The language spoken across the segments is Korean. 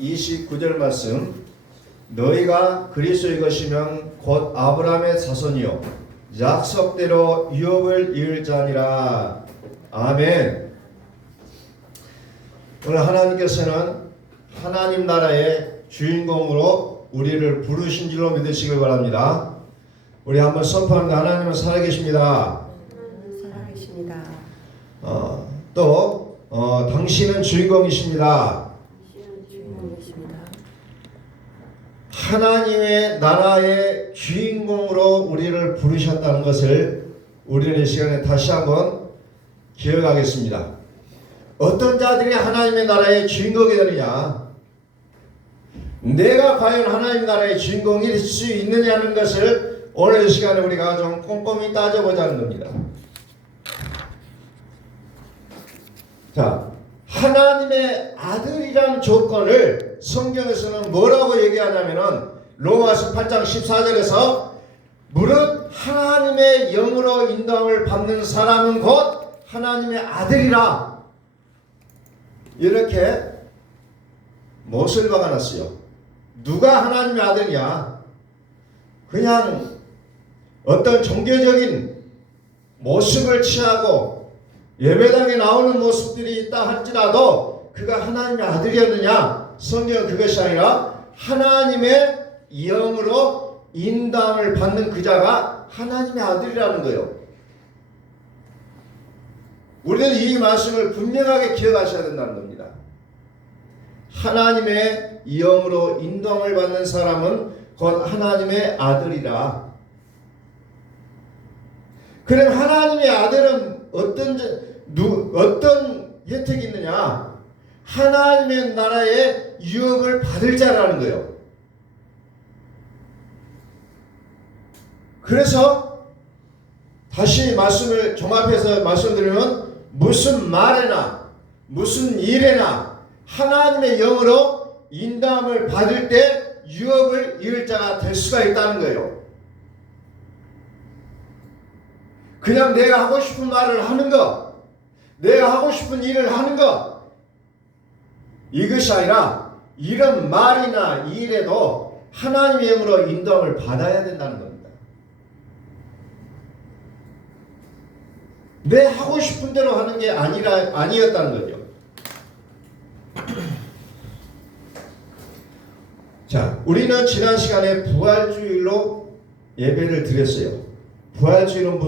29절 말씀. 너희가 그리스도의 것이면 곧 아브라함의 자손이요 약속대로 유업을 이을 자니라. 아멘. 오늘 하나님께서는 하나님 나라의 주인공으로 우리를 부르신 줄로 믿으시길 바랍니다. 우리 한번 선포합니다. 하나님은 살아계십니다. 살아계십니다. 또 당신은 주인공이십니다. 주인공이십니다. 하나님의 나라의 주인공으로 우리를 부르셨다는 것을 우리는 이 시간에 다시 한번 기억하겠습니다. 어떤 자들이 하나님의 나라의 주인공이 되느냐? 내가 과연 하나님 나라의 주인공이 될 수 있느냐는 것을 오늘 이 시간에 우리가 좀 꼼꼼히 따져보자는 겁니다. 자, 하나님의 아들이라는 조건을 성경에서는 뭐라고 얘기하냐면은 로마서 8장 14절에서 무릇 하나님의 영으로 인도함을 받는 사람은 곧 하나님의 아들이라, 이렇게 못을 박아놨어요. 누가 하나님의 아들이냐? 그냥 어떤 종교적인 모습을 취하고 예배당에 나오는 모습들이 있다 할지라도 그가 하나님의 아들이었느냐? 성경은 그것이 아니라 하나님의 영으로 인도함을 받는 그 자가 하나님의 아들이라는 거예요. 우리는 이 말씀을 분명하게 기억하셔야 된다는 겁니다. 하나님의 영으로 인도함을 받는 사람은 곧 하나님의 아들이라. 그럼 하나님의 아들은 어떤 혜택이 있느냐? 하나님의 나라의 유업을 받을 자라는 거예요. 그래서 다시 말씀을 종합해서 말씀드리면 무슨 말에나 무슨 일에나 하나님의 영으로 인도함을 받을 때 유업을 이을 자가 될 수가 있다는 거예요. 그냥 내가 하고 싶은 말을 하는 것, 내가 하고 싶은 일을 하는 것, 이것이 아니라 이런 말이나 일에도 하나님의 영으로 인도함을 받아야 된다는 겁니다. 내 하고 싶은 대로 하는 게 아니었다는 거죠. 자, 우리는 지난 시간에 부활주일로 예배를 드렸어요. 부활주일은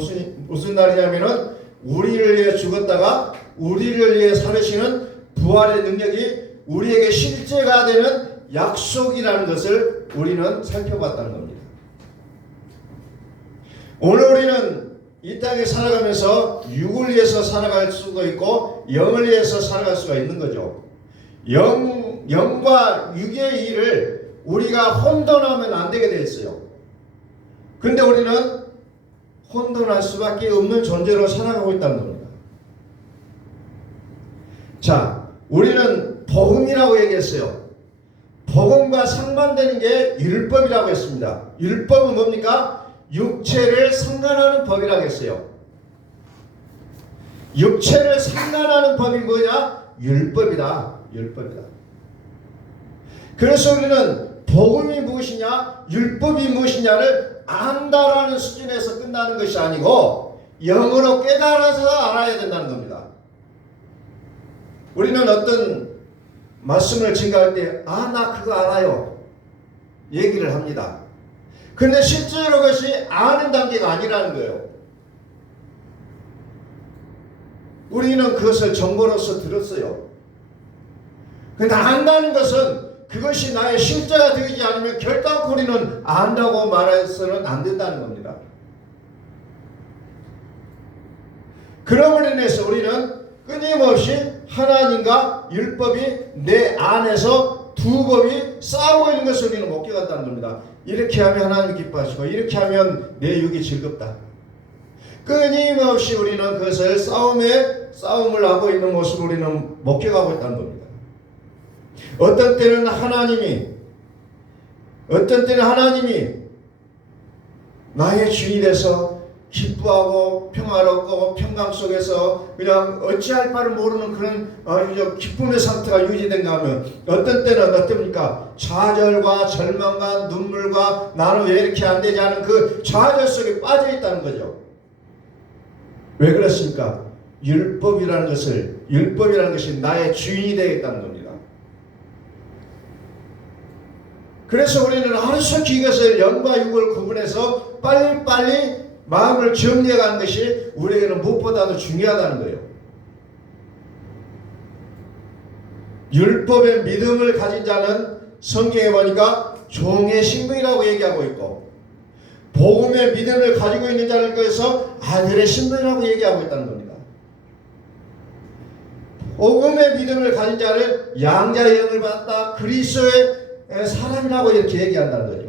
무슨 날이냐면은 우리를 위해 죽었다가 우리를 위해 살으시는 부활의 능력이 우리에게 실제가 되는 약속이라는 것을 우리는 살펴봤다는 겁니다. 오늘 우리는 이 땅에 살아가면서 육을 위해서 살아갈 수도 있고 영을 위해서 살아갈 수가 있는 거죠. 영과 육의 일을 우리가 혼돈하면 안 되게 되어 있어요. 그런데 우리는 혼돈할 수밖에 없는 존재로 살아가고 있다는 겁니다. 자, 우리는 복음이라고 얘기했어요. 복음과 상반되는 게 율법이라고 했습니다. 율법은 뭡니까? 육체를 상관하는 법이라고 했어요. 육체를 상관하는 법이 뭐냐? 율법이다. 율법이다. 그래서 우리는 복음이 무엇이냐, 율법이 무엇이냐를 안다라는 수준에서 끝나는 것이 아니고 영으로 깨달아서 알아야 된다는 겁니다. 우리는 어떤 말씀을 증거할 때 나 그거 알아요 얘기를 합니다. 근데 실제로 그것이 아는 단계가 아니라는 거예요. 우리는 그것을 정보로서 들었어요. 근데 안다는 것은 그것이 나의 실제가 되지 않으면 결단코 우리는 안다고 말해서는 안 된다는 겁니다. 그럼으로 인해서 우리는 끊임없이 하나님과 율법이 내 안에서 두 법이 싸우고 있는 것을 우리는 목격한다는 겁니다. 이렇게 하면 하나님 기뻐하시고 이렇게 하면 내 육이 즐겁다. 끊임없이 우리는 그것을 싸움을 하고 있는 모습을 우리는 목격하고 있다는 겁니다. 어떤 때는 하나님이 나의 주인이 돼서 기뻐하고 평화롭고 평강 속에서 그냥 어찌할 바를 모르는 그런 기쁨의 상태가 유지된가 하면 어떤 때는 어떻습니까? 좌절과 절망과 눈물과 나는 왜 이렇게 안 되지 하는 그 좌절 속에 빠져 있다는 거죠. 왜 그렇습니까? 율법이라는 것이 나의 주인이 되겠다는 겁니다. 그래서 우리는 하루속히 이것을 영과 육을 구분해서 빨리빨리 마음을 정리해가는 것이 우리에게는 무엇보다도 중요하다는 거예요. 율법의 믿음을 가진 자는 성경에 보니까 종의 신분이라고 얘기하고 있고, 복음의 믿음을 가지고 있는 자를 그래서 아들의 신분이라고 얘기하고 있다는 겁니다. 복음의 믿음을 가진 자를 양자의 영을 받았다, 그리스도의 사람이라고 이렇게 얘기한다는 거죠.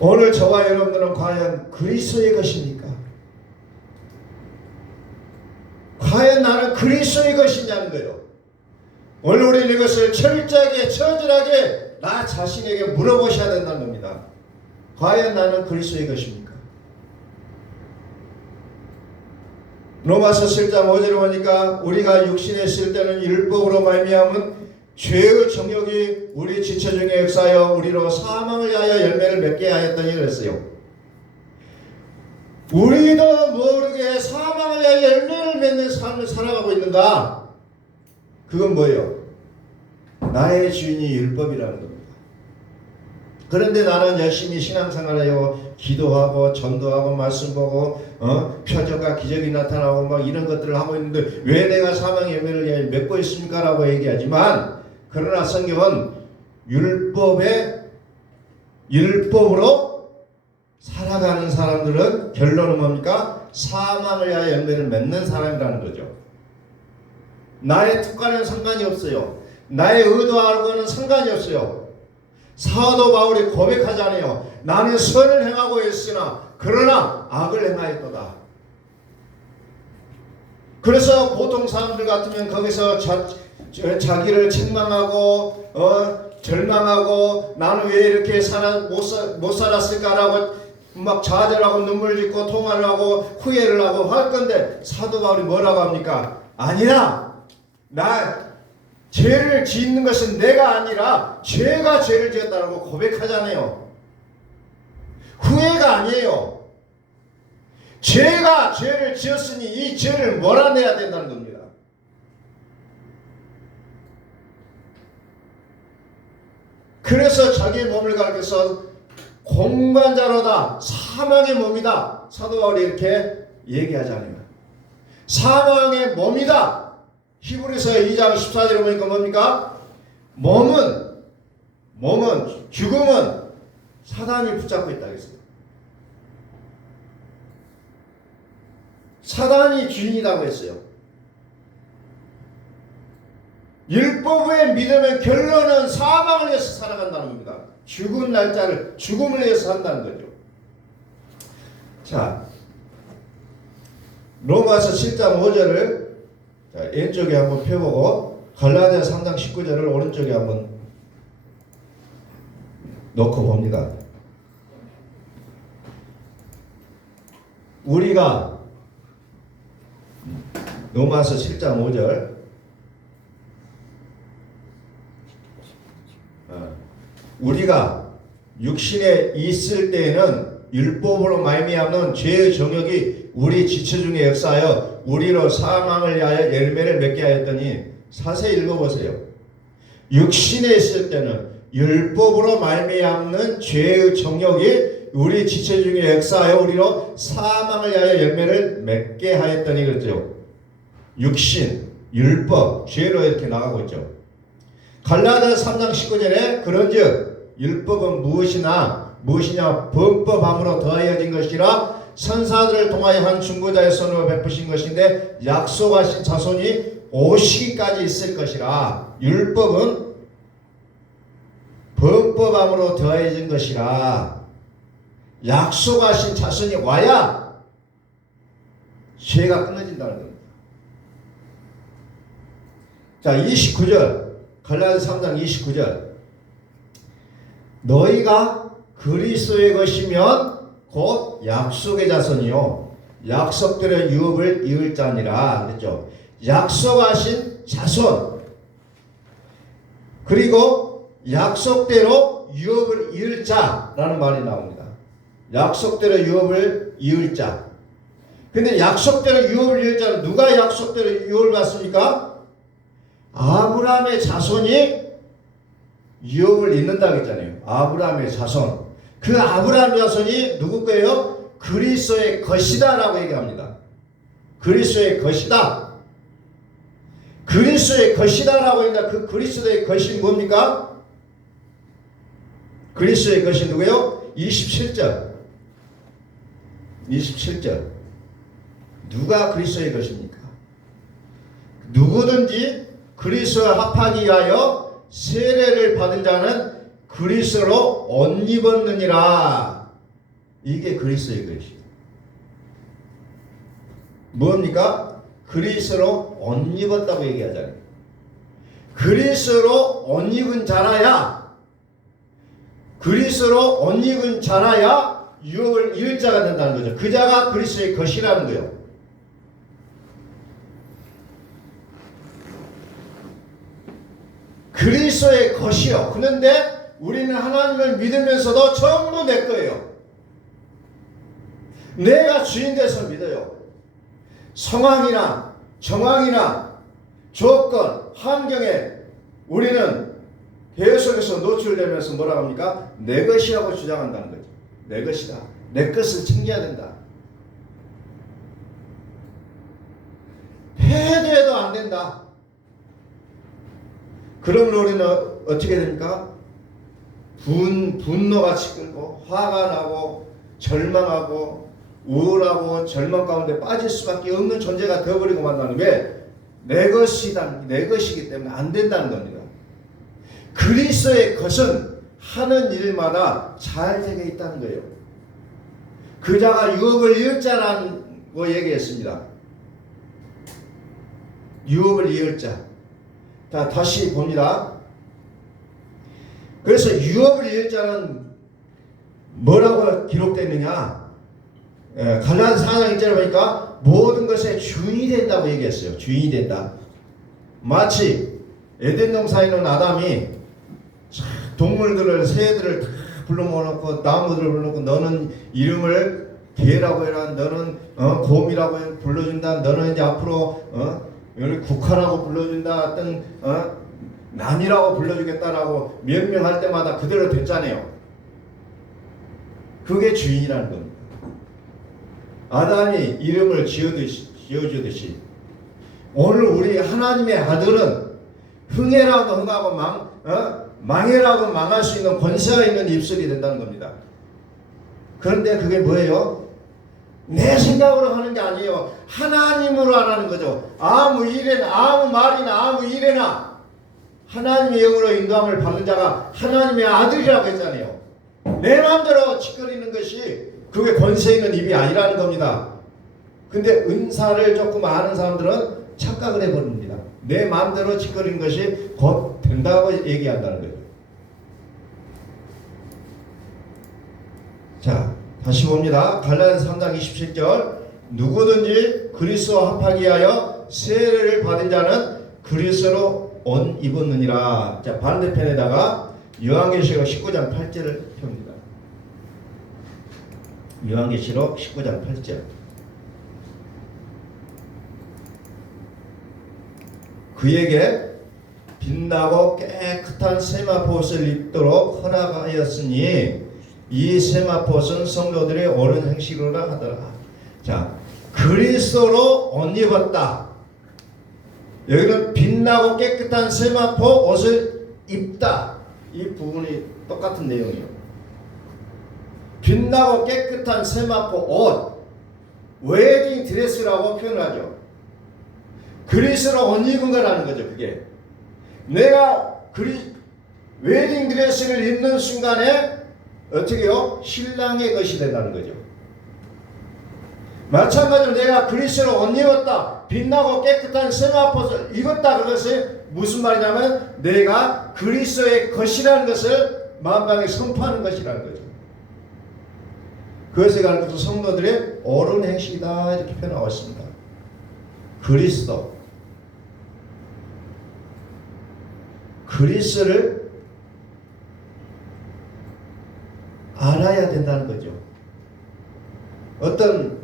오늘 저와 여러분들은 과연 그리스도의 것입니까? 과연 나는 그리스도의 것이냐는 거예요. 오늘 우리는 이것을 철저하게 처절하게 나 자신에게 물어보셔야 된다는 겁니다. 과연 나는 그리스도의 것입니까? 로마서 7장 5절에 보니까 우리가 육신에 있을 때는 율법으로 말미암은 죄의 정욕이 우리 지체 중에 역사하여 우리로 사망을 위하여 열매를 맺게 하였더니 그랬어요. 우리도 모르게 사망을 위하여 열매를 맺는 삶을 살아가고 있는가? 그건 뭐예요? 나의 주인이 율법이라는 겁니다. 그런데 나는 열심히 신앙생활하여 기도하고 전도하고 말씀 보고 표적과 기적이 나타나고 막 이런 것들을 하고 있는데 왜 내가 사망의 열매를 맺고 있습니까? 라고 얘기하지만, 그러나 성경은 율법으로 살아가는 사람들은 결론은 뭡니까? 사망을 위하여 열매를 맺는 사람이라는 거죠. 나의 특권에는 상관이 없어요. 나의 의도하고는 상관이 없어요. 사도 바울이 고백하잖아요. 나는 선을 행하고 있으나 그러나 악을 행하였도다. 그래서 보통 사람들 같으면 거기서 자기를 책망하고 절망하고 나는 왜 이렇게 못 살았을까라고 막 좌절하고 눈물 짓고 통화를 하고 후회를 하고 할 건데, 사도 바울이 뭐라고 합니까? 아니라 죄를 짓는 것은 내가 아니라 죄가 죄를 지었다고 고백하잖아요. 후회가 아니에요. 죄가 죄를 지었으니 이 죄를 몰아내야 된다는 겁니다. 그래서 자기의 몸을 가리켜서 공관자로다, 사망의 몸이다, 사도 바울이 이렇게 얘기하잖아요. 사망의 몸이다. 히브리서 2장 14절에 보니까 뭡니까? 몸은 죽음은 사단이 붙잡고 있다 그랬어요. 사단이 주인이라고 했어요. 율법의 믿음의 결론은 사망을 위해서 살아간다는 겁니다. 죽은 날짜를 죽음을 위해서 산다는 거죠. 자, 로마서 7장 5절을 왼쪽에 한번 펴보고 갈라디아 3장 19절을 오른쪽에 한번 놓고 봅니다. 우리가 로마서 7장 5절 우리가 육신에 있을 때에는 율법으로 말미암는 죄의 정욕이 우리 지체 중에 역사하여 우리로 사망을 위하여 열매를 맺게 하였더니, 자세히 읽어보세요. 육신에 있을 때는 율법으로 말미암는 죄의 정욕이 우리 지체 중에 역사하여 우리로 사망을 위하여 열매를 맺게 하였더니 그랬죠. 육신, 율법, 죄로 이렇게 나가고 있죠. 갈라디아 3장 19절에 그런즉 율법은 무엇이냐 범법함으로 더하여진 것이라 선사들을 통하여 한 중보자의 손으로 베푸신 것인데 약속하신 자손이 오시기까지 있을 것이라. 율법은 범법함으로 더해진 것이라. 약속하신 자손이 와야 죄가 끊어진다는 겁니다. 자, 29절 갈라디아 3장 29절 너희가 그리스도의 것이면 곧 약속의 자손이요 약속대로 유업을 이을 자니라 그랬죠. 약속하신 자손 그리고 약속대로 유업을 이을 자라는 말이 나옵니다. 약속대로 유업을 이을 자. 근데 약속대로 유업을 이을 자는 누가 약속대로 유업을 받습니까? 아브라함의 자손이 유업을 잇는다고 했잖아요. 아브라함의 자손. 그 아브라함 자손이 누구 거예요? 그리스도의 것이다 라고 얘기합니다. 그리스도의 것이다. 그리스도의 것이다 라고 했는데 그 그리스도의 것이 뭡니까? 그리스도의 것이 누구예요? 27절. 27절. 누가 그리스도의 것입니까? 누구든지 그리스도와 합하기 위하여 세례를 받은 자는 그리스도로 옷 입었느니라. 이게 그리스도의 것이에요. 뭡니까? 그리스도로 옷 입었다고 얘기하잖아요. 그리스도로 옷 입은 자라야 그리스도로 옷 입은 자라야 유업을 이을 자가 된다는 거죠. 그 자가 그리스도의 것이라는 거예요. 그리스도의 것이요. 그런데 우리는 하나님을 믿으면서도 전부 내 거예요. 내가 주인 돼서 믿어요. 상황이나 정황이나 조건, 환경에 우리는 계속해서 노출되면서 뭐라고 합니까? 내 것이라고 주장한다는 거죠. 내 것이다. 내 것을 챙겨야 된다. 패배해도 안 된다. 그러면 우리는 어떻게 됩니까? 분노가 치끌고 화가 나고 절망하고 우울하고 절망 가운데 빠질 수밖에 없는 존재가 되어버리고 만나는 왜? 내 것이다. 내 것이기 때문에 안 된다는 겁니다. 그리스도의 것은 하는 일마다 잘 되게 있다는 거예요. 그 자가 유업을 이을 자라고 얘기했습니다. 유업을 이을 자. 자, 다시 봅니다. 그래서 유업을 이을 자는 뭐라고 기록되느냐? 갈라디아서 4장 1절에 보니까 모든 것의 주인이 된다고 얘기했어요. 주인이 된다. 마치 에덴 동산에 있는 아담이 동물들을 새들을 다 불러 모아놓고 나무들을 불러놓고 너는 이름을 개라고 해라. 너는 곰이라고 불러준다. 너는 이제 앞으로 국화라고 불러준다. 어떤 남이라고 불러주겠다라고 명명할 때마다 그대로 됐잖아요. 그게 주인이라는 겁니다. 아담이 이름을 지어주듯이 오늘 우리 하나님의 아들은 흥해라고 흥하고 망해라고 망할 수 있는 권세가 있는 입술이 된다는 겁니다. 그런데 그게 뭐예요? 내 생각으로 하는 게 아니에요. 하나님으로 하라는 거죠. 아무 일에나 아무 말이나 아무 일에나 하나님의 영으로 인도함을 받는 자가 하나님의 아들이라고 했잖아요. 내 마음대로 짓거리는 것이 그게 권세 있는 입이 아니라는 겁니다. 근데 은사를 조금 아는 사람들은 착각을 해버립니다. 내 마음대로 짓거리는 것이 곧 된다고 얘기한다는 거예요. 자, 다시 봅니다. 갈라디아서 3장 27절 누구든지 그리스도와 합하기 위하여 세례를 받은 자는 그리스도로 옷 입었느니라. 자, 반대편에다가 요한계시록 19장 8절을 펴니다. 요한계시록 19장 8절. 그에게 빛나고 깨끗한 세마포옷을 입도록 허락하였으니 이 세마포옷은 성도들의 옳은 행실로라 하더라. 자, 그리스도로 옷 입었다. 여기는 빛나고 깨끗한 세마포 옷을 입다. 이 부분이 똑같은 내용이에요. 빛나고 깨끗한 세마포 옷, 웨딩 드레스라고 표현하죠. 그리스도로 옷 입은 거라는 거죠. 그게 내가 웨딩 드레스를 입는 순간에 어떻게요? 신랑의 것이 된다는 거죠. 마찬가지로 내가 그리스도로 옷 입었다. 빛나고 깨끗한 세마포를 입었다. 그것은 무슨 말이냐면 내가 그리스도의 것이라는 것을 만방에 선포하는 것이라는 거죠. 그것에 가르쳐서 성도들의 옳은 행실이다 이렇게 표현하고 있습니다. 그리스도를 알아야 된다는 거죠. 어떤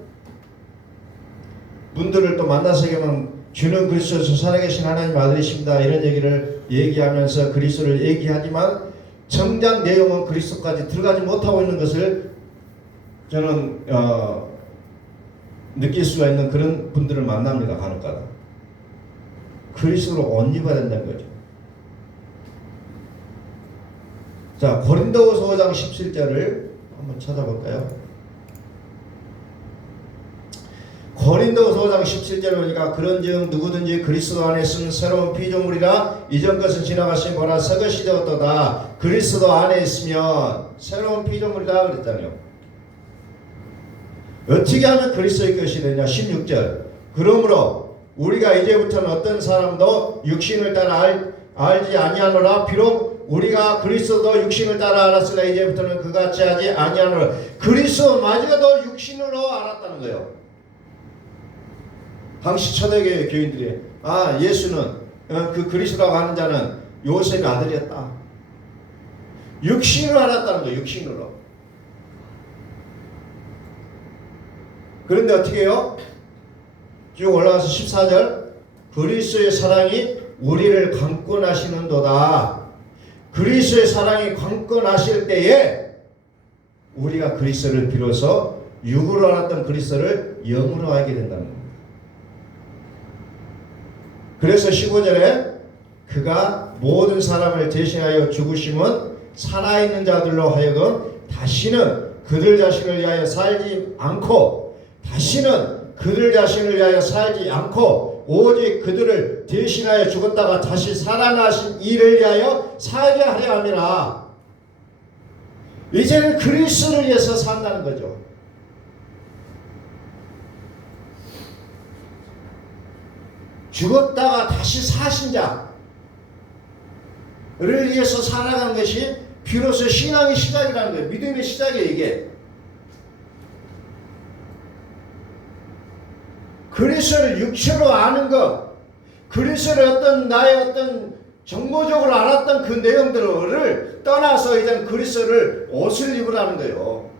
분들을 또 만나서 얘기하면 주는 그리스도에서 살아계신 하나님 아들이십니다 이런 얘기를 얘기하면서 그리스도를 얘기하지만 정작 내용은 그리스도까지 들어가지 못하고 있는 것을 저는 느낄 수가 있는 그런 분들을 만납니다. 간혹가다. 그리스도로 옷 입어야 된다는 거죠. 자, 고린도후서 5장 17절을 한번 찾아볼까요? 고린도후서 5장 17절을 보니까 그런즉 누구든지 그리스도 안에 있으면 새로운 피조물이라 이전 것은 지나갔으니 보라 새 것이 되었도다. 그리스도 안에 있으면 새로운 피조물이라 그랬잖아요. 어떻게 하면 그리스도의 것이 되냐? 16절. 그러므로 우리가 이제부터는 어떤 사람도 육신을 따라 알지 아니하노라. 비록 우리가 그리스도도 육신을 따라 알았으나 이제부터는 그같이 하지 아니하노라. 그리스도마저도 육신으로 알았다는 거예요. 당시 초대교회 교인들이 예수는 그 그리스도라고 하는 자는 요셉의 아들이었다. 육신으로 알았다는 거예요. 육신으로. 그런데 어떻게 해요? 쭉 올라가서 14절 그리스도의 사랑이 우리를 강권하시는도다. 그리스도의 사랑이 강권하실 때에 우리가 그리스도를 비로소 육으로 알았던 그리스도를 영으로 알게 된다는 겁니다. 그래서 15절에 그가 모든 사람을 대신하여 죽으심은 살아있는 자들로 하여금 다시는 그들 자신을 위하여 살지 않고 오직 그들을 대신하여 죽었다가 다시 살아나신 이를 위하여 살게 하려 함이라. 이제는 그리스도를 위해서 산다는 거죠. 죽었다가 다시 사신 자를 위해서 살아가는 것이 비로소 신앙의 시작이라는 거예요. 믿음의 시작이에요. 이게 그리스도를 육체로 아는 것, 그리스도를 나의 어떤 정보적으로 알았던 그 내용들을 떠나서 이제 그리스도를 옷을 입으라는 거예요.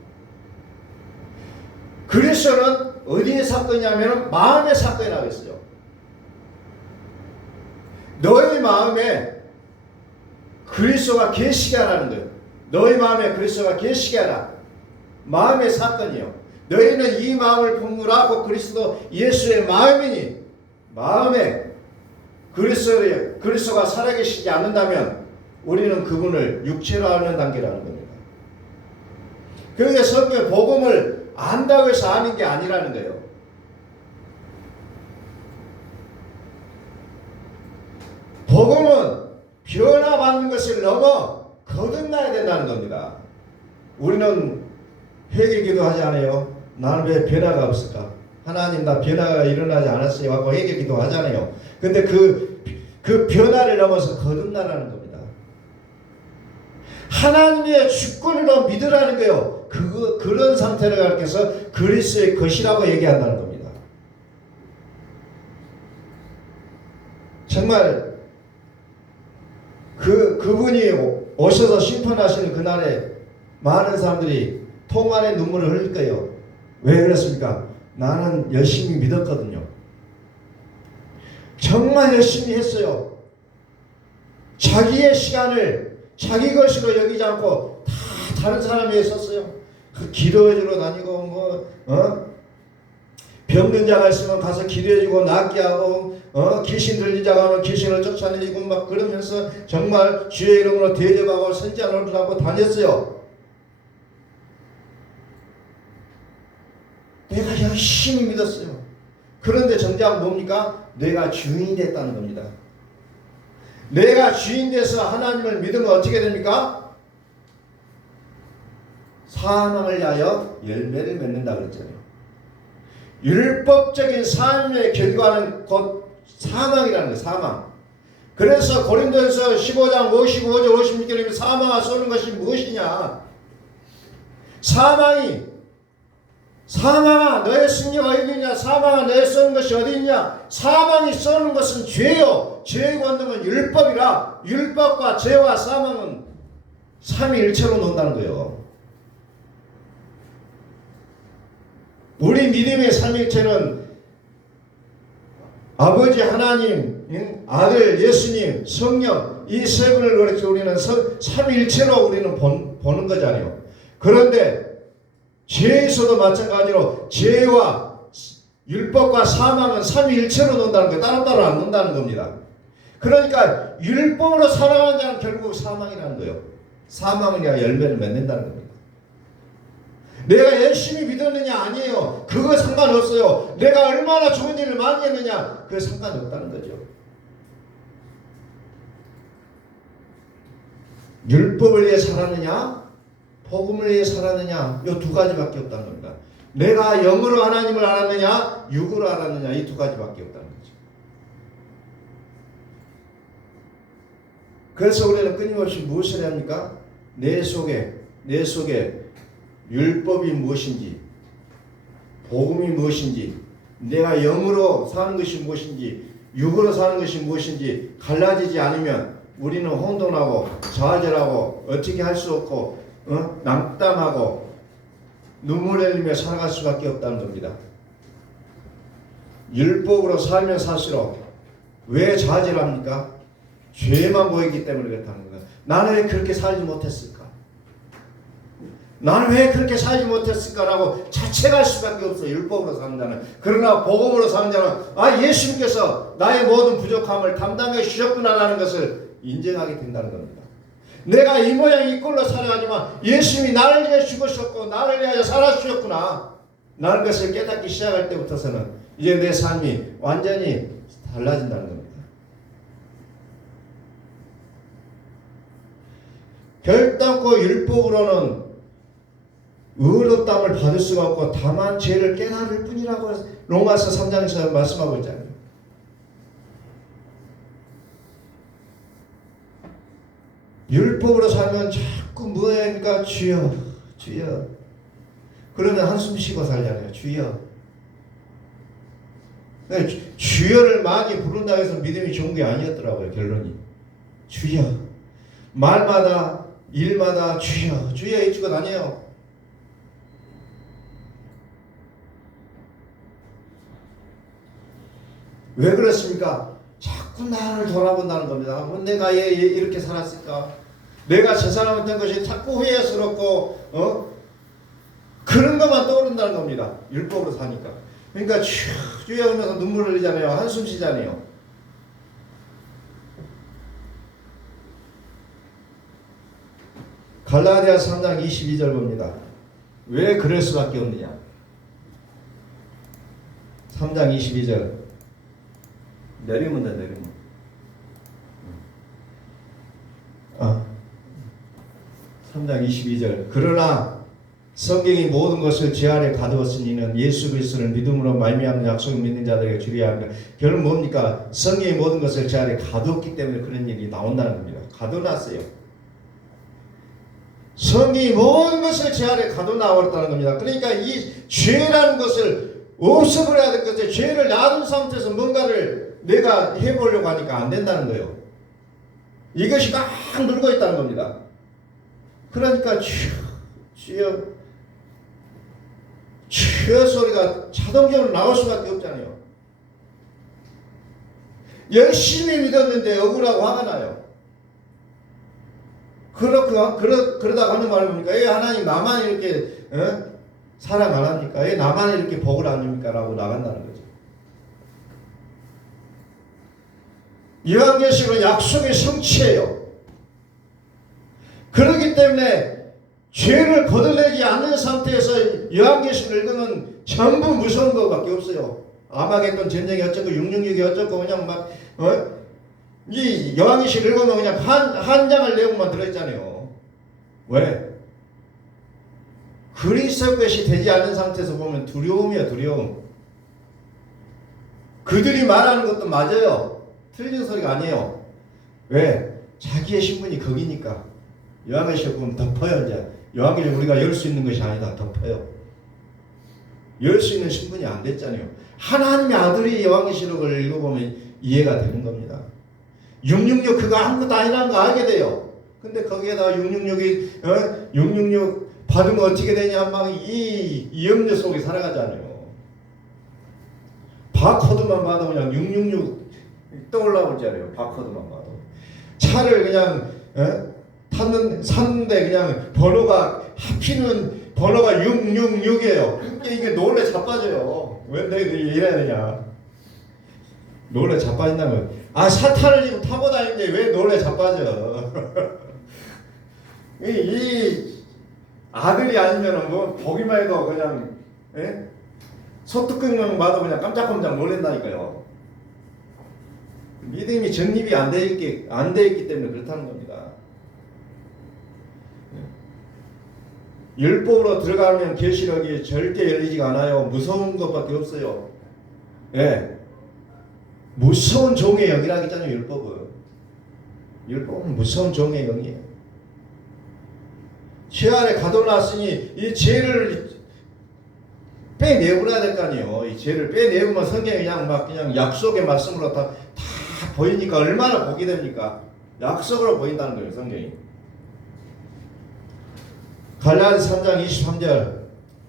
그리스도는 어디의 사건이냐면 마음의 사건이라고 했어요. 너희 마음에 그리스도가 계시게 하라는 거예요. 너희 마음에 그리스도가 계시게 하라. 마음의 사건이요. 너희는 이 마음을 품으라. 그 그리스도 예수의 마음이니 마음에 그리스도가 살아계시지 않는다면 우리는 그분을 육체로 아는 단계라는 겁니다. 그러니까 성경의 복음을 안다고 해서 아는 게 아니라는 거예요. 복음은 변화받는 것을 넘어 거듭나야 된다는 겁니다. 우리는 회개기도 하지 않아요. 나는 왜 변화가 없을까? 하나님 나 변화가 일어나지 않았어요 하고 회개기도 하잖아요. 근데 그 변화를 넘어서 거듭나라는 겁니다. 하나님의 주권으로 믿으라는 거예요. 그런 상태를 가르쳐서 그리스도의 것이라고 얘기한다는 겁니다. 정말 그분이 오셔서 심판하시는 그날에 많은 사람들이 통안의 눈물을 흘릴 거예요. 왜 그렇습니까? 나는 열심히 믿었거든요. 정말 열심히 했어요. 자기의 시간을 자기 것으로 여기지 않고 다 다른 사람 위해 썼어요. 기도해주러 다니고 병든 자가 있으면 가서 기도해주고 낫게 하고 귀신 들린 자가 하면 귀신을 쫓아내고 막 그러면서 정말 주의 이름으로 대접하고 선지자 노릇하고 다녔어요. 내가 열심히 믿었어요. 그런데 정작 뭡니까? 내가 주인이 됐다는 겁니다. 내가 주인 돼서 하나님을 믿으면 어떻게 됩니까? 사망을 위하여 열매를 맺는다 그랬잖아요. 율법적인 삶의 결과는 곧 사망이라는 거예요. 사망. 그래서 고린도전서 15장 55절 56절에 사망아 쏘는 것이 무엇이냐? 사망이 사망아 너의 승리가 어디 있냐? 사망아 너의 쏘는 것이 어디 있냐? 사망이 쏘는 것은 죄요. 죄의 권능은 율법이라. 율법과 죄와 사망은 삼위일체로 논다는 거예요. 우리 믿음의 삼위일체는 아버지 하나님, 아들 예수님, 성령 이 세 분을 그렇게 우리는 삼위일체로 우리는 보는 거잖아요. 그런데 죄에서도 마찬가지로 죄와 율법과 사망은 삼위일체로 논다는 거예요. 따로따로 안 논다는 겁니다. 그러니까 율법으로 살아가는 자는 결국 사망이라는 거예요. 사망은 열매를 맺는다는 겁니다. 내가 열심히 믿었느냐? 아니에요. 그거 상관없어요. 내가 얼마나 좋은 일을 많이 했느냐? 그거 상관없다는 거죠. 율법을 위해 살았느냐? 복음을 위해 살았느냐? 이 두 가지밖에 없다는 겁니다. 내가 영으로 하나님을 알았느냐? 육으로 알았느냐? 이 두 가지밖에 없다는 거죠. 그래서 우리는 끊임없이 무엇을 해야 합니까? 내 속에 율법이 무엇인지, 복음이 무엇인지, 내가 영으로 사는 것이 무엇인지, 육으로 사는 것이 무엇인지 갈라지지 않으면 우리는 혼돈하고 좌절하고 어떻게 할 수 없고 낙담하고 눈물 흘리며 살아갈 수밖에 없다는 겁니다. 율법으로 살면 살수록 왜 좌절합니까? 죄만 보이기 때문에 그렇다는 거예요. 나는 왜 그렇게 살지 못했을까? 나는 왜 그렇게 살지 못했을까라고 자책할 수밖에 없어. 율법으로 사는 자는. 그러나 복음으로 사는 자는 예수님께서 나의 모든 부족함을 담당해 주셨구나라는 것을 인정하게 된다는 겁니다. 내가 이 모양 이 꼴로 살아가지만 예수님이 나를 위해 죽으셨고 나를 위하여 살아주셨구나 라는 것을 깨닫기 시작할 때부터서는 이제 내 삶이 완전히 달라진다는 겁니다. 결단코 율법으로는 의롭다함을 받을 수가 없고 다만 죄를 깨달을 뿐이라고 로마서 3장에서 말씀하고 있잖아요. 율법으로 살면 자꾸 뭐합니까? 주여 주여. 그러면 한숨 쉬고 살잖아요. 주여. 주여를 많이 부른다고 해서 믿음이 좋은 게 아니었더라고요. 결론이. 주여. 말마다 일마다 주여 주여 해주고 다녀요. 왜 그렇습니까? 자꾸 나를 돌아본다는 겁니다. 내가 얘 이렇게 살았을까? 내가 저 사람한테 것이 자꾸 후회스럽고 그런 것만 떠오른다는 겁니다. 율법으로 사니까. 그러니까 주여 하면서 눈물 흘리잖아요. 한숨 쉬잖아요. 갈라디아서 3장 22절 봅니다. 왜 그럴 수밖에 없느냐? 3장 22절 내리면 돼. 내리면. 3장 22절 그러나 성경이 모든 것을 제 아래 가두었으니는 예수 그리스도를 믿음으로 말미암는 약속을 믿는 자들에게 주리야 합니다. 결론 뭡니까? 성경이 모든 것을 제 아래 가두었기 때문에 그런 일이 나온다는 겁니다. 가둬놨어요. 성경이 모든 것을 제 아래 가둬놔버렸다는 겁니다. 그러니까 이 죄라는 것을 없애버려야 될 것을 죄를 놔둔 상태에서 뭔가를 내가 해보려고 하니까 안 된다는 거예요. 이것이 막 늘고 있다는 겁니다. 그러니까 주여 소리가 자동적으로 나올 수밖에 없잖아요. 열심히 믿었는데 억울하고 화가 나요. 그러다가 하는 말을 보니까 왜 하나님 나만 이렇게 사랑 안 합니까? 왜 나만 이렇게 복을 안 줍니까? 라고 나간다는 거죠. 요한계시록은 약속의 성취예요. 그렇기 때문에 죄를 거들내지 않는 상태에서 요한계시록을 읽으면 전부 무서운 것밖에 없어요. 아마겟돈 전쟁이 어쩌고 666이 어쩌고 그냥 막 이 요한계시록 읽으면 그냥 한 장을 내용만 들어있잖아요. 왜? 그리스도 것이 되지 않는 상태에서 보면 두려움이야. 두려움. 그들이 말하는 것도 맞아요. 틀린 소리가 아니에요. 왜? 자기의 신분이 거기니까. 요한계시록 보면 덮어요. 이제 요한계시록 우리가 열 수 있는 것이 아니다. 덮어요. 열 수 있는 신분이 안 됐잖아요. 하나님의 아들이 요한계시록을 읽어보면 이해가 되는 겁니다. 666 그거 아무것도 아니라는 거 알게 돼요. 근데 거기에다 666 받으면 어떻게 되냐 막 이 염려 속에 살아가잖아요. 바코드만 봐도 그냥 666 떠올라오잖아요. 바코드만 봐도. 차를 그냥 샀는데 그냥 번호가 합치는 번호가 666이에요. 이게 놀래 자빠져요. 왜 내가 이래야 되냐. 놀래 자빠진다면 사탄을 지금 타고 다니는데 왜 놀래 자빠져. 이 아들이 아니면은 뭐 보기만 해도 그냥 소뚜껑만 봐도 그냥 깜짝깜짝 놀란다니까요. 믿음이 정립이 안 돼 있기 때문에 그렇다는 겁니다. 율법으로 들어가면 계시록이 절대 열리지가 않아요. 무서운 것밖에 없어요. 무서운 종의 영이라고 했잖아요. 율법은 무서운 종의 영이에요. 죄 아래 가둬놨으니 이 죄를 빼내버려야 될 거 아니에요. 이 죄를 빼내면 성경이 그냥 약속의 말씀으로 다 보이니까 얼마나 복이 됩니까? 약속으로 보인다는 거예요. 성경이. 갈라디아서 3장 23절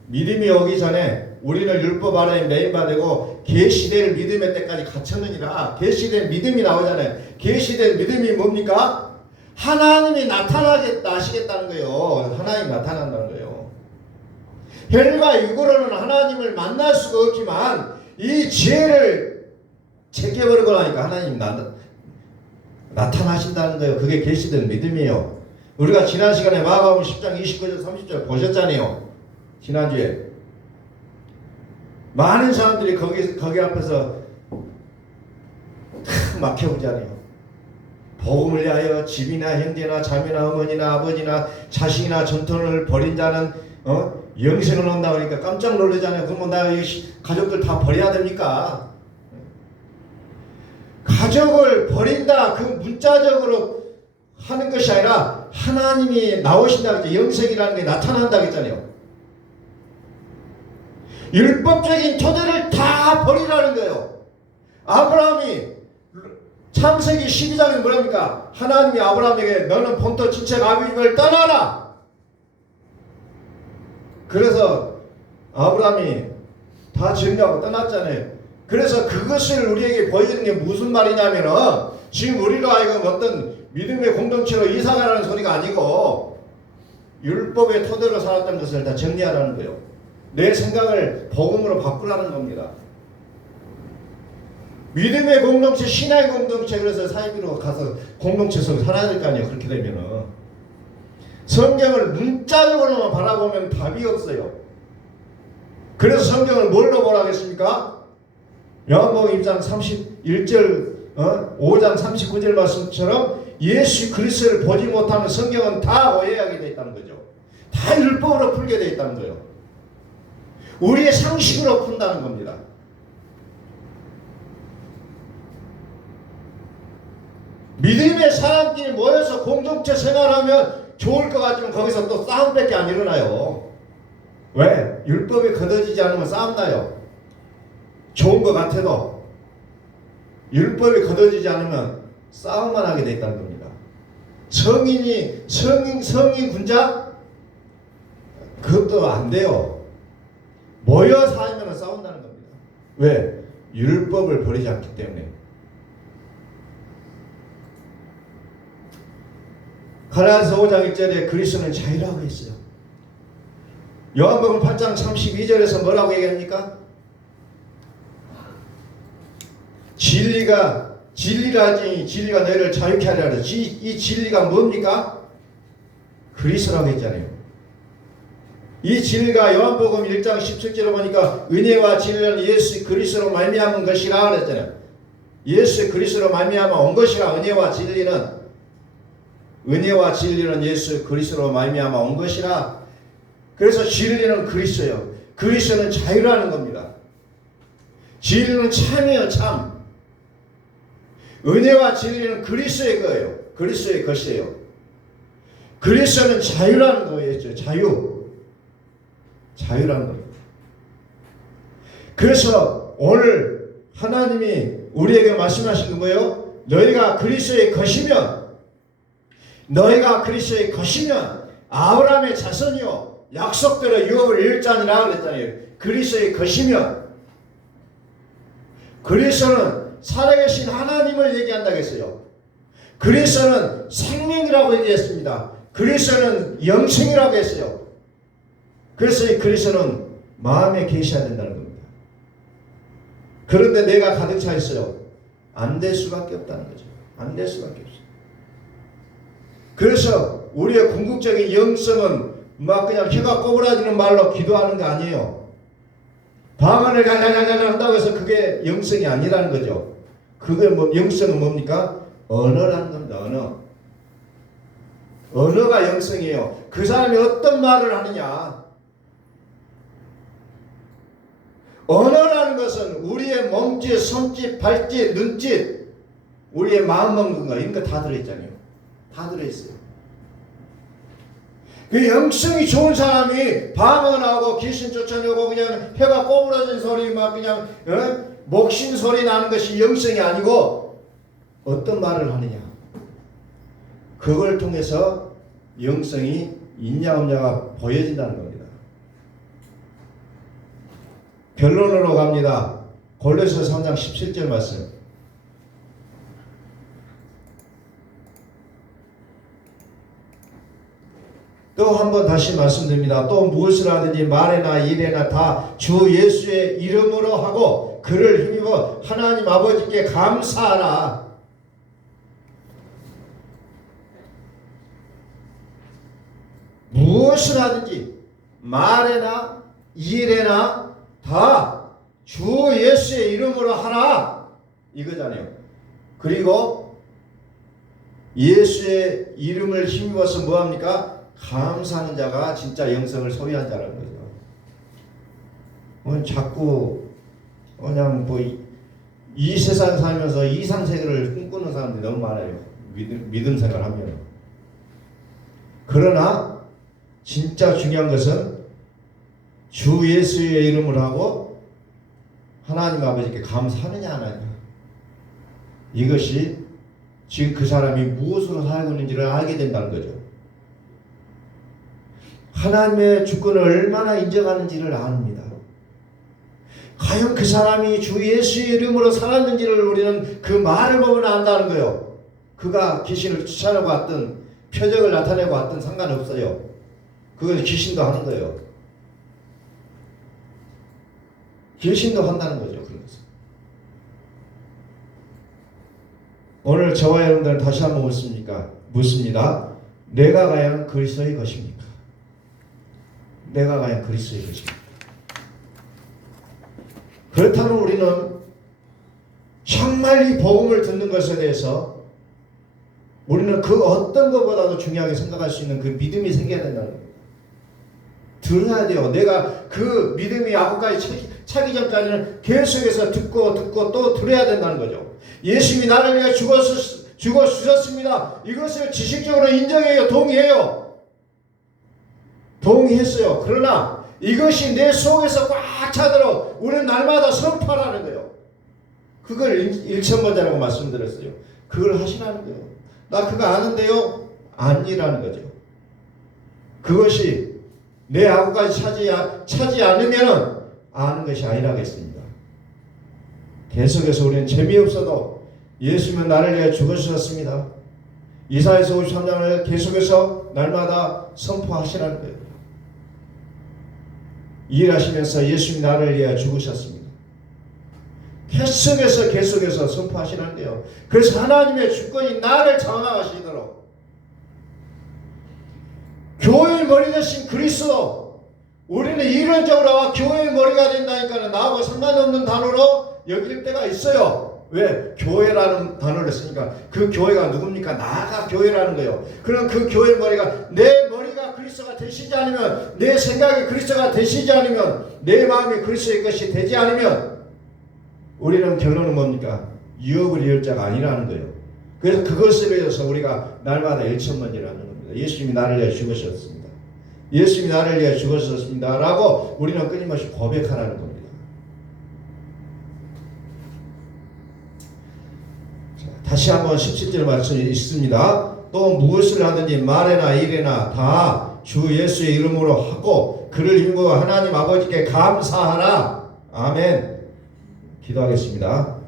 믿음이 오기 전에 우리는 율법 아래에 매인받고 계시될 믿음의 때까지 갇혔느니라. 계시된 믿음이 나오잖아요. 계시된 믿음이 뭡니까? 하나님이 나타나시겠다는 거예요. 하나님이 나타난다는 거예요. 혈과 육으로는 하나님을 만날 수가 없지만 이 죄를 제껴버리고 나니까 하나님이 나타나신다는 거예요. 그게 계시된 믿음이에요. 우리가 지난 시간에 마가복음 10장 29절 30절 보셨잖아요. 지난주에 많은 사람들이 거기 앞에서 탁 막혀오잖아요. 복음을 위하여 집이나 형제나 자매나 어머니나 아버지나 자식이나 전통을 버린 자는 영생을 얻는다 그러니까 깜짝 놀라잖아요. 그러면 나 이 가족들 다 버려야 됩니까? 가족을 버린다 그 문자적으로 하는 것이 아니라 하나님이 나오신다 그랬죠. 영생이라는 게 나타난다 그랬잖아요. 율법적인 토대를 다 버리라는 거예요. 아브라함이 창세기 12장에 뭐랍니까? 하나님이 아브라함에게 너는 본토 친척 아비집을 떠나라. 그래서 아브라함이 다 정리하고 떠났잖아요. 그래서 그것을 우리에게 보여주는 게 무슨 말이냐면은 지금 우리로 하여금 어떤 믿음의 공동체로 이사가라는 소리가 아니고 율법의 토대로 살았던 것을 다 정리하라는 거예요. 내 생각을 복음으로 바꾸라는 겁니다. 믿음의 공동체, 신앙의 공동체, 그래서 사이비로 가서 공동체 속에 살아야 될 거 아니에요. 그렇게 되면은 성경을 문자적으로만 바라보면 답이 없어요. 그래서 성경을 뭘로 보라 하겠습니까? 요한복음 1장 31절 5장 39절 말씀처럼 예수 그리스도를 보지 못하면 성경은 다 오해하게 되어 있다는 거죠. 다 율법으로 풀게 되어 있다는 거예요. 우리의 상식으로 푼다는 겁니다. 믿음의 사람끼리 모여서 공동체 생활하면 좋을 것 같지만 거기서 또 싸움밖에 안 일어나요. 왜? 율법이 거둬지지 않으면 싸움 나요. 좋은 것 같아도 율법이 거둬지지 않으면 싸움만 하게 돼 있다는 겁니다. 성인 군자 그것도 안 돼요. 모여 살면 싸운다는 겁니다. 왜? 율법을 버리지 않기 때문에. 갈라디아서 5장 1절에 그리스도는 자유라고 했어요. 요한복음 8장 32절에서 뭐라고 얘기합니까? 진리가 너희를 자유케 하리라 그래요. 이 진리가 뭡니까? 그리스도라고 했잖아요. 이 진리가 요한복음 1장 17절에 보니까 은혜와 진리는 예수 그리스도로 말미암은 것이라 그랬잖아요. 예수 그리스도로 말미암아 온 것이라. 은혜와 진리는 예수 그리스도로 말미암아 온 것이라. 그래서 진리는 그리스도예요. 그리스도는 자유라는 겁니다. 진리는 참이에요. 참. 은혜와 진리는 그리스도의 거예요. 그리스도의 것이에요. 그리스도는 자유라는 거였죠. 자유라는 겁니다. 그래서 오늘 하나님이 우리에게 말씀하신 건 뭐예요? 너희가 그리스도의 것이면 아브라함의 자손이요 약속대로 유업을 이룰 자니라 그랬잖아요. 그리스도의 것이면, 그리스도는 살아계신 하나님을 얘기한다고 했어요. 그리스도는 생명이라고 얘기했습니다. 그리스도는 영생이라고 했어요. 그래서 이 그리스도는 마음에 계셔야 된다는 겁니다. 그런데 내가 가득 차 있어요. 안 될 수밖에 없다는 거죠. 안 될 수밖에 없어요. 그래서 우리의 궁극적인 영성은 막 그냥 혀가 꼬부라지는 말로 기도하는 게 아니에요. 방언을 갈갈갈갈 한다고 해서 그게 영성이 아니라는 거죠. 그게 영성은 뭡니까? 언어라는 겁니다. 언어가 영성이에요. 그 사람이 어떤 말을 하느냐. 언어라는 것은 우리의 몸짓, 손짓, 발짓, 눈짓, 우리의 마음 먹는 거 이런 거 다 들어있잖아요. 다 들어있어요. 그 영성이 좋은 사람이 방언하고 귀신 쫓아내고 그냥 혀가 꼬부라진 소리 막 그냥 목신 소리 나는 것이 영성이 아니고 어떤 말을 하느냐. 그걸 통해서 영성이 있냐 없냐가 보여진다는 겁니다. 결론으로 갑니다. 골로새서 3장 17절 말씀. 또 한번 다시 말씀드립니다. 또 무엇을 하든지 말에나 일에나 다 주 예수의 이름으로 하고 그를 힘입어 하나님 아버지께 감사하라. 무엇을 하든지 말에나 일에나 다 주 예수의 이름으로 하라 이거잖아요. 그리고 예수의 이름을 힘입어서 뭐합니까? 감사하는 자가 진짜 영성을 소유한 자라는 거죠. 자꾸 그냥 이 세상 살면서 이상세계를 꿈꾸는 사람들이 너무 많아요. 믿음 생활하면. 그러나 진짜 중요한 것은 주 예수의 이름을 하고 하나님 아버지께 감사하느냐 안 하느냐. 이것이 지금 그 사람이 무엇으로 살고 있는지를 알게 된다는 거죠. 하나님의 주권을 얼마나 인정하는지를 압니다. 과연 그 사람이 주 예수의 이름으로 살았는지를 우리는 그 말을 보면 안다는 거예요. 그가 귀신을 쫓아내고 왔든 표적을 나타내고 왔든 상관없어요. 그건 귀신도 하는 거예요. 귀신도 한다는 거죠. 그래서 오늘 저와 여러분들은 다시 한번 묻습니다. 내가 과연 그리스도의 것입니까? 내가 과연 그리스도의 것입니까? 그렇다면 우리는 정말 이 복음을 듣는 것에 대해서 우리는 그 어떤 것보다도 중요하게 생각할 수 있는 그 믿음이 생겨야 된다는 거예요. 들어야 돼요. 내가 그 믿음이 아구까지 차기 전까지는 계속해서 듣고 또 들어야 된다는 거죠. 예수님이 나를 위해 죽어 주셨습니다. 이것을 지식적으로 인정해요. 동의했어요. 그러나 이것이 내 속에서 꽉 차도록 우리는 날마다 선포하라는 거예요. 그걸 일천번자라고 말씀드렸어요. 그걸 하시라는 거예요. 나 그거 아는데요? 아니라는 거죠. 그것이 내 아구까지 차지 않으면 아는 것이 아니라겠습니다. 계속해서 우리는 재미없어도 예수님은 나를 위해 죽으셨습니다. 이사야서 53장을 계속해서 날마다 선포하시라는 거예요. 일하시면서 예수님이 나를 위해 죽으셨습니다. 계속해서 선포하시라는 거예요. 그래서 하나님의 주권이 나를 장악하시도록 교회의 머리 대신 그리스도, 우리는 이론적으로 교회의 머리가 된다니까 나하고 상관없는 단어로 여길 때가 있어요. 왜? 교회라는 단어를 쓰니까 그 교회가 누굽니까? 나가 교회라는 거예요. 그럼 그 교회 머리가 내 머리가 그리스도가 되시지 않으면, 내 생각이 그리스도가 되시지 않으면, 내 마음이 그리스도의 것이 되지 않으면 우리는 결론은 뭡니까? 유업을 이을 자가 아니라는 거예요. 그래서 그것을 위해서 우리가 날마다 일천번제라는 겁니다. 예수님이 나를 위해 죽으셨습니다. 예수님이 나를 위해 죽으셨습니다 라고 우리는 끊임없이 고백하라는 겁니다. 다시 한번 17절 말씀이 있습니다. 또 무엇을 하든지 말에나 일에나 다 주 예수의 이름으로 하고 그를 힘입어 하나님 아버지께 감사하라. 아멘. 기도하겠습니다.